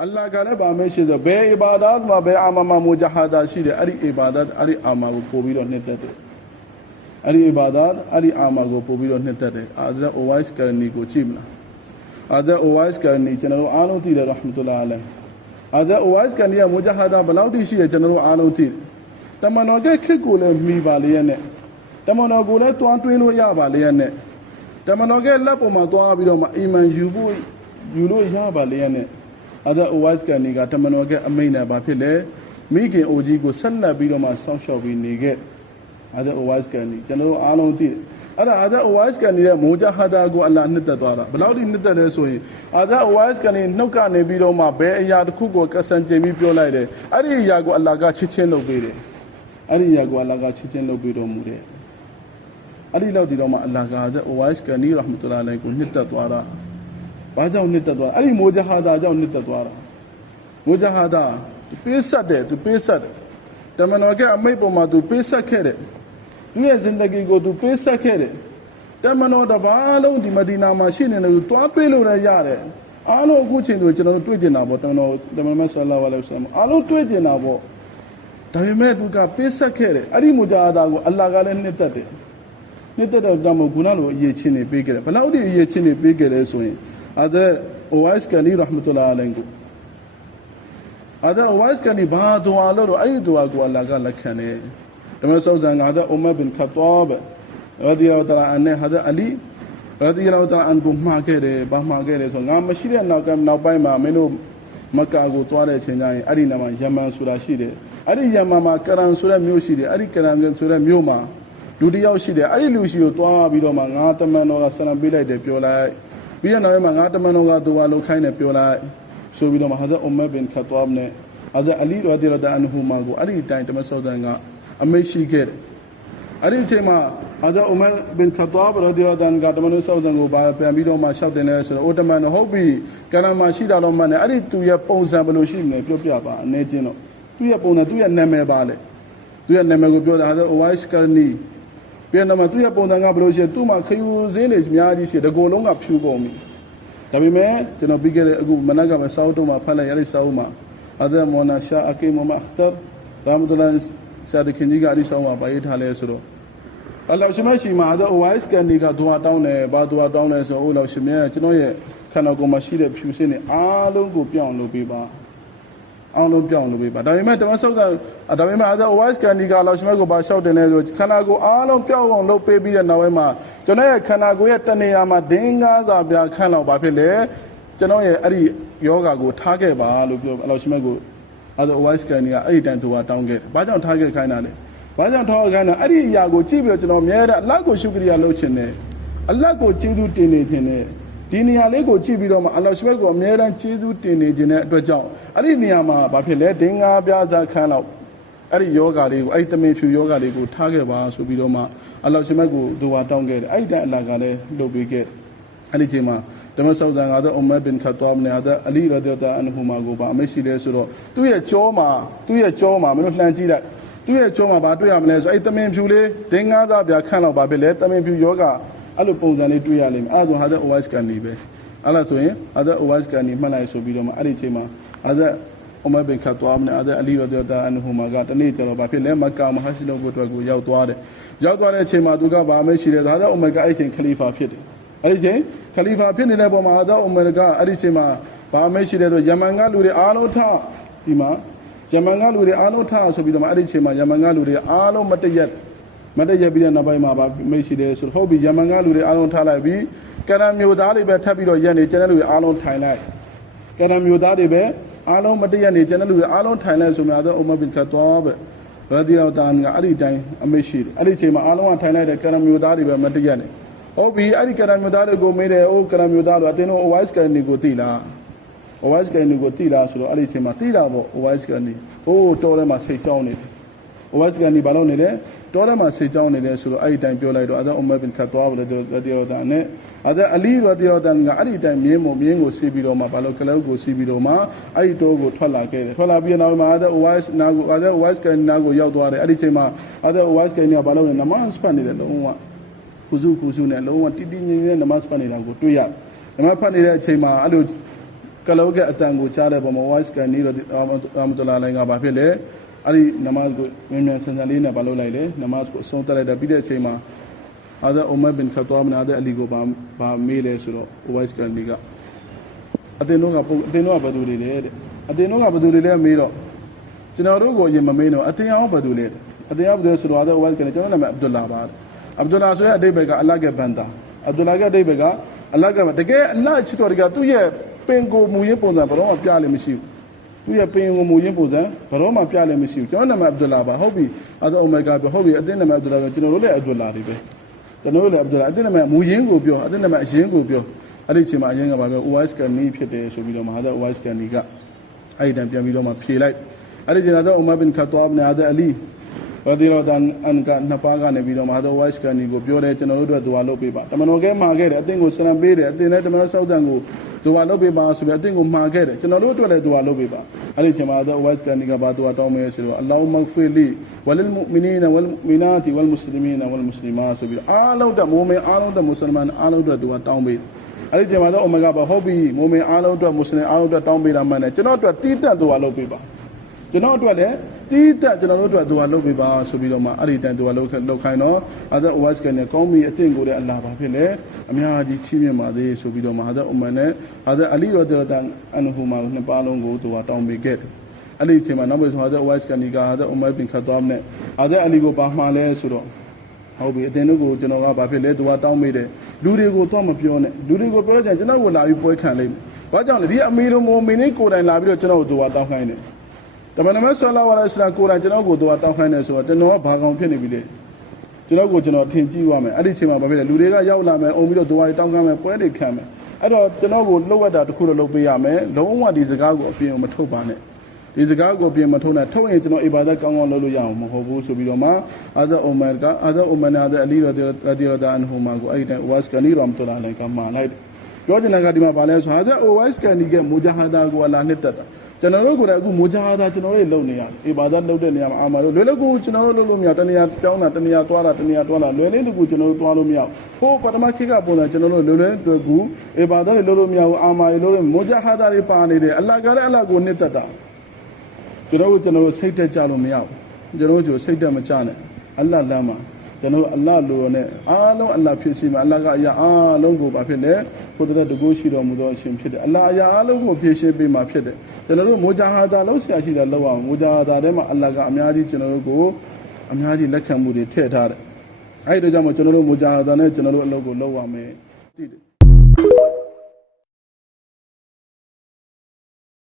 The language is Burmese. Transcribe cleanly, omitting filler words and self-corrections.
Allahကလည်းဗာမရှိဆိုဘယ်အီဘာဒတ်မှာဘယ်အာမမမူဂျဟာဒါရှိတယ်အဲ့ဒီအီဘာဒတ်အဲ့ဒီအာမကိုပို့ပြီးတော့နှစ်သက်တယ်အဲ့ဒီအီဘာဒတ်အဲ့ဒီအာမကိုပို့ပြီးတော့နှစ်သက်တယ်အာဇာအိုဝိုက်စ်ကာနီကိုကြည့်မလားအာဇာအိုဝိုက်စ်ကာနီကျွန်တော်တို့အားလုံးသိတယ်ရဟမတုလာအလိုင်အာဇာအိုဝိုက်စ်ကာနီကမူဂျဟာဒါဘယ်လောက်တိရှိရကျွန်တော်တို့အားလုံးသိတယ်တမန်တော်ကခစ်ကိုလည်းမိပါလေရဲ့နဲ့တမန်တော်ကိုလည်းတွန်းတွင်းလို့ရပါလေရဲ့နဲ့တမန်တော်ကလက်ပေါ်မှာတွားပြီးတော့မှအီမန်ယူလို့ရပါလေရဲ့နဲ့အာဇာအိုဝိုက်စ်ကာနီကတမန်တော်ကအမိန့်နဲ့ဘာဖြစ်လဲမိခင်အိုကြီးကိုဆက်လက်ပြီးတော့မှစောင့်ရှောက်ပြီးနေခဲ့အာဇာအိုဝိုက်စ်ကာနီကျွန်တော်တို့အားလုံးသိတယ်အဲ့ဒါအာဇာအိုဝိုက်စ်ကာနီရဲ့မူဂျဟာဒါကိုအလ္လာဟ်နှစ်သက်သွားတာဘယ်လောက်ထိနှစ်သက်လဲဆိုရင်အာဇာအိုဝိုက်စ်ကာနီနှုတ်ကနေပြီးတော့မှဘယ်အရာတစ်ခုကိုကဆန်ကျင်ပြီးပြောလိုက်တယ်အဲ့ဒီအရာကိုအလ္လာဟ်ကချစ်ချင်းလုပ်ပေးတယ်အဲ့ဒီအရာကိုအလ္လာဟ်ကချစ်ချင်းလုပ်ပေးတော်မူတယ်အဲ့ဒီလောက်ဒီတော့မှအလ္လာဟ်ကအာဇာအိုဝိုက်စ်ကာနီရဟမတုလာအလိုင်ကိုနှစ်သက်သွားတာဘာကြောင့်နှစ်သက်သွားအဲ့ဒီမူဂျဟာဒါကြောင့်နှစ်သက်သွားတာမူဂျဟာဒါပေးဆက်တယ်သူပေးဆက်တယ်တမန်တော်ကအမိတ်ပေါ်မှာသူပေးဆက်ခဲ့တယ်သူရဲ့ဇင်ဒဂီကိုသူပေးဆက်ခဲ့တယ်တမန်တော်တပါးလုံးဒီမဒီနာမှာရှိနေတယ်သူတွားပေးလို့လည်းရတယ်အားလုံးအခုချိန်ဆိုကျွန်တော်တို့တွေ့ကျင်တာပေါ့တမန်တော်ဆလ္လာလဟ်အလိုင်ဝါဆလမ်အားလုံးတွေ့ကျင်တာပေါ့ဒါပေမဲ့သူကပေးဆက်ခဲ့တယ်အဲ့ဒီမူဂျဟာဒါကိုအလ္လာဟ်ကလည်းနှစ်သက်တယ်နှစ်သက်တဲ့ကြောင့်မို့ခုနလိုအရေးချင်းနေပေးခဲ့တယ်ဘယ်လောက်ဒီအရေးချင်းနေပေးခဲ့လဲဆိုရင်အာဇာအိုဝိုက်စ်ကာနီရဟမတုလာအလိုင်ကိုအာဇာအိုဝိုက်စ်ကာနီဘာဒူအာလို့အဲ့ဒီဒူအာကိုအလ္လာဟ်ကလက်ခံတယ်တမန်ဆောဇန်ငါဒါအူမာဘင်ခတ်တောဘ်ရာဒီယောတာလာအန်နဲ့ဟာဒါအလီရာဒီယောတာလာအန်ကိုမှားခဲ့တယ်ဘာမှားခဲ့တယ်ဆိုငါမရှိတဲ့နောက်ပိုင်းမှာမင်းတို့မက္ကာကိုသွားတဲ့အချိန်ကျရင်အဲ့ဒီနာမှာယမန်ဆိုတာရှိတယ်အဲ့ဒီယမန်မှာကရန်ဆိုတဲ့မြို့ရှိတယ်အဲ့ဒီကရန်ဆိုတဲ့မြို့မှာလူတစ်ယောက်ရှိတယ်အဲ့ဒီလူရှိကိုသွားပြီးတော့မှငါတမန်တော်ကဆလမ်ပေးလိုက်တယ်ပြောလိုက်ပြီးတဲ့နောက်မှာငါတမန်တော်ကဒူဝါလုပ်ခိုင်းတယ်ပြောလိုက်ဆိုပြီးတော့မှဟာဒါအူမာဘင်ခတ်တောဘ်နဲ့ဟာဒါအလီရာဒီယောတာအန်ဟူမာကိုအဲ့ဒီအတိုင်းတမန်ဆောဇန်ကအမိတ်ရှိခဲ့တယ်အဲ့ဒီအချိန်မှာဟာဒါအူမာဘင်ခတ်တောဘ်ရာဒီယောတာအန်ကတမန်တော်ဆောဇန်ကိုပြန်ပြီးတော့မှရှောက်တင်လဲဆိုတော့အိုတမန်တော်ဟုတ်ပြီကရမာရှိတာတော့မှန်တယ်အဲ့ဒီသူရဲ့ပုံစံဘယ်လိုရှိမလဲပြောပြပါအနေချင်းတော့သူရဲ့ပုံစံသူရဲ့နာမည်ပါလေသူရဲ့နာမည်ကိုပြောတာဟာဒါအိုဝိုက်စ်ကာနီပြန်တော့မှသူရဲ့ပုံစံကဘယ်လိုရှိသူ့မှာခယူစင်းတွေအများကြီးရှိတယ်တကိုယ်လုံးကဖြူကုန်ပြီဒါပေမဲ့ကျွန်တော်ပြီးခဲ့တဲ့အခုမနက်ကမှစာအုပ်တုံးမှာဖတ်လိုက်ရတဲ့စာအုပ်မှာအာဇာမောနာရှာအကိမမခ်တာရာမဒူလာဆာဒခင်ကြီးကအဲ့ဒီစာအုပ်မှာပါရေးထားလဲဆိုတော့အလ္လာဟ်ရှိမရှိမှာအာဇာအိုဝိုက်စ်ကန်ဒီကဒူဝါတောင်းတယ်ဘာဒူဝါတောင်းလဲဆိုတော့အိုလောက်ရှင်မြတ်ကျွန်တော်ရဲ့ခန္ဓာကိုယ်မှာရှိတဲ့ဖြူစင်းတွေအားလုံးကိုပြောင်းလို့ပေးပါအောင်လုံးပြောင်းလို့ပေးပါဒါပေမဲ့တမန်ဆောက်ဒါပေမဲ့အာဇာအိုဝိုက်စ်ကန်ဒီကလောက်ရှင်မြတ်ကိုဘာလျှောက်တင်လဲဆိုခန္ဓာကိုယ်အားလုံးပြောင်းအောင်လုပ်ပေးပြီးတဲ့နောက်ပိုင်းမှာကျွန်တော်ရဲ့ခန္ဓာကိုယ်ရဲ့တနေရာမှာဒင်းကားစာပြခန့်လောက်ဘာဖြစ်လဲကျွန်တော်ရဲ့အဲ့ဒီယောဂါကိုထားခဲ့ပါလို့ပြောအလောရှိမတ်ကိုအာဇာအိုဝိုက်စ်ကန်ဒီကအဲ့ဒီတန်သူကတောင်းခဲ့တယ်ဘာကြောင့်ထားခဲ့ခိုင်းတာလဲဘာကြောင့်ထားခဲ့ခိုင်းတာအဲ့ဒီအရာကိုကြည့်ပြီးတော့ကျွန်တော်အများတဲ့အလ္လာဟ်ကိုရှုကရီယာလုပ်ခြင်းနဲ့အလ္လာဟ်ကိုကျေးဇူးတင်နေခြင်းနဲ့ဒီနေရာလေးကိုကြည့်ပြီးတော့မှအလ္လာဟ်ရှိမတ်ကိုအများတန်းကျေးဇူးတင်နေခြင်းတဲ့အတွက်ကြောင့်အဲ့ဒီနေရာမှာဘာဖြစ်လဲဒင်းကားပြားစာခန့်လောက်အဲ့ဒီယောဂါလေးကိုအဲ့ဒီတမင်ဖြူယောဂါလေးကိုထားခဲ့ပါဆိုပြီးတော့မှအလ္လာဟ်ရှိမတ်ကိုဒူဝါတောင်းခဲ့တယ်အဲ့ဒီတိုင်းအလ္လာဟ်ကလည်းလုပ်ပေးခဲ့အဲ့ဒီချိန်မှာတမန်ဆောဇန်ကတော့အူမာဘင်ခတ်တောဘ်နဲ့ဒါအလီရာဒီယောတာအန်ဟူမာကိုပါအမရှိလဲဆိုတော့သူ့ရဲ့ကြောမှာမင်းတို့လှမ်းကြည့်လိုက်သူ့ရဲ့ကြောမှာဘာတွေ့ရမလဲဆိုအဲ့ဒီတမင်ဖြူလေးဒင်းကားသားပြခန့်လောက်ပါပဲလေတမင်ဖြူယောဂါအဲ့လိုပုံစံလေးတွေ့ရလိမ့်မယ်အဲ့ဒါဆိုဟာဒါအိုဝိုက်စ်ကန်နီပဲအဲ့ဒါဆိုရင်ဟာဒါအိုဝိုက်စ်ကန်နီမှတ်လိုက်ဆိုပြီးတော့မှအဲ့ဒီချိန်မှာဟာဒါအူမာဘင်ခတ်တောဘ်နဲ့အလီရာဒီယောတာအန်ဟူမာကတနေ့ကျတော့ဘာဖြစ်လဲမက္ကာမဟာရှိလုပ်ဖို့အတွက်ကိုရောက်သွားတဲ့အချိန်မှာသူကဘာမရှိလဲဒါအူမာကအဲ့ဒီချိန်ခလီဖာဖြစ်တယ်အဲ့ဒီချိန်ခလီဖာဖြစ်နေတဲ့ပုံမှာဒါအူမာကအဲ့ဒီချိန်မှာဘာမရှိလဲဆိုယမန်ကလူတွေအားလုံးထားဒီမှာယမန်ကလူတွေအားလုံးထားဆိုပြီးတော့မှအဲ့ဒီချိန်မှာယမန်ကလူတွေအားလုံးမတည့်ရက်ပြီးတဲ့နောက်ပိုင်းမှာမရှိတယ်ဆိုတော့ဟုတ်ပြီယမန်ကလူတွေအားလုံးထားလိုက်ပြီးကရမ်မျိုးသားတွေပဲထပ်ပြီးတော့ရက်နေကျန်တဲ့လူတွေအားလုံးထိုင်လိုက်ကရမ်မျိုးသားတွေပဲအားလုံးမတည့်ရက်နေကျန်တဲ့လူတွေအားလုံးထိုင်လိုက်ဆိုမှတော့အူမာဘင်ခတ်တောဘ်ရာဒီယောတာအန်ကအဲ့ဒီတိုင်းအမရှိတယ်အဲ့ဒီချိန်မှာအားလုံးကထိုင်လိုက်တဲ့ကရမ်မျိုးသားတွေပဲမတည့်ရက်နေဟုတ်ပြီအဲ့ဒီကရမ်မျိုးသားတွေကိုမေးတယ်အိုးကရမ်မျိုးသားတို့အတင်းတို့အိုဝိုက်စ်ကန်နီကိုသိလားအိုဝိုက်စ်ကန်နီကိုသိလားဆိုတော့အဲ့ဒီချိန်မှာသိတာပေါ့အိုဝိုက်စ်ကန်နီဟိုးတော်ထဲမှာစိတ်ကြောင်းနေတယ်အိုဝိုက်စ်ကန်နီဘာလို့နေလဲတော်ထဲမှာစိတ်ကြောင်းနေတယ်ဆိုတော့အဲ့ဒီတိုင်းပြောလိုက်တော့အာဇာအူမာဘင်ခတ်တောဘ်ရာဒီယောတာနဲ့အာဇာအလီရာဒီယောတာကအဲ့ဒီတိုင်းမြင်းကိုစီးပြီးတော့မှဘာလို့ကလောက်ကိုစီးပြီးတော့မှအဲ့ဒီတိုးကိုထွက်လာခဲ့တယ်ထွက်လာပြီးနောက်မှာအာဇာအိုဝိုက်စ်နာကိုအာဇာအိုဝိုက်စ်ကန်နာကိုရောက်သွားတယ်အဲ့ဒီချိန်မှာအာဇာအိုဝိုက်စ်ကန်နီကဘာလို့လဲနမတ်ဖတ်နေတယ်လုံးဝခုစုနဲ့လုံးဝတိတိငြိမ်ငြိမ်နဲ့နမတ်ဖတ်နေတာကိုတွေ့ရတယ်နမတ်ဖတ်နေတဲ့အချိန်မှာအဲ့လို Kaloga Atango Chada, Bomois, Canilo, Ramatula Langa Bapele, Ali Namasco, Women Sanalina Balolade, Namasco, Sonta, the Pida Chema, other Omar bin Khatab and other Aligo Mele, Wise Candiga. They know about Baduli, they know about the Miro. General Yamamino, I think how Baduli. They have those who other one can tell Abdullah. Abdullah Debega, Alaga Banda. Abdullah Debega, Alaga, the gay large Toriga, 2 year, Pengo Muyepoza, Paroma Piale Missiu. We are paying Muyepoza, Paroma Piale Missiu. John Abdullah, Hobby, other Omega, Hobby, I didn't have Abdullah, General Abdullah. General Abdullah, I didn't have Muyengo Bio, I didn't have Jingo Bio. I didn't see my young about Wise can need Pete, so we don't have Wise can Niga. I didn't have Yamidoma Pilate. I didn't have Omar bin Khatab, other Ali. Rather than Napaga and Vidom, otherwise can you go pure and order to Alopiba. Tamanoga Market, I think was San Bede, I think that the Southern to Alopiba, so I think of Market, it's an order to Alopiba. I think otherwise can you about to Atomio, allow Magfili, Walil Minina, Wal Minati, Wal Muslimina, Wal Muslima, so all of the moment, all of the Musliman, all of the Atombi. I think Omega Hobby, Moment, all of the Muslim, all of the Tombi and Manage, not to a Tita to Alopiba. You know what? Tita, you know what? Do I love Biba, Subidoma, Aritan, do I look at Locano, otherwise can you call me a thing with Allah Pele, Amiadi Chimima, the Subidoma, other Umane, other Ali other than Anhuma, Nepalongo to a town be get. Ali Chima numbers, otherwise can you go, other Umar bin Kadomne, other Aligo Bahmale Suro. How be a Tenugo, Genoa, Papele, to a town made it. Do they go Tom of Pione? Do they go President? You know what I boy can live? But on the Amiro Minico and Labio Chino to what I find it. The Manamesala was like Kurajano to what I find so the no Pagan Penny. Jinogo to not think you are. I did him about Ludega Yaulame, Omido to White Town and Poetic Came. I don't know lower that Kuro Lobiame, the one is a gago of being Matobane. Is a gago of being Matona, towing it to know about that Kangon Loluyam, Hobu Subidoma, other Omega, other Omanada, Lira de Radiodan, whom was Caniram to like a man. Like Jordan Agadima Valens, other always can you get Mujahada Gualanetta. General could have Mujahada to know Lonia, Ibadan Lonia, Amaro, Lelago, Lumia, Tania, Tania, Tuala, Tania, Tuala, Lene, the Gucino, Tualumia. Oh, Patamaki Pona, General Lune, to a goo, Ibadan Lulumia, Ama, Mujahada Ripani, Alagala Gunita. General Satan Jalumia, General Satan Machane, Allah Lama. Allah Lune, Allah Pishim, Allah Ya Longo Bapele, for the Goshido Mudoshim Pid, Allah Ya Longo Pishe be my pid. General Mujahada Losia, Loa, Mujahada Dema, Allah Amiadi, General Go, Amiadi Lekamudi, Ted. I don't know General Mujahada, General Logo Loa me.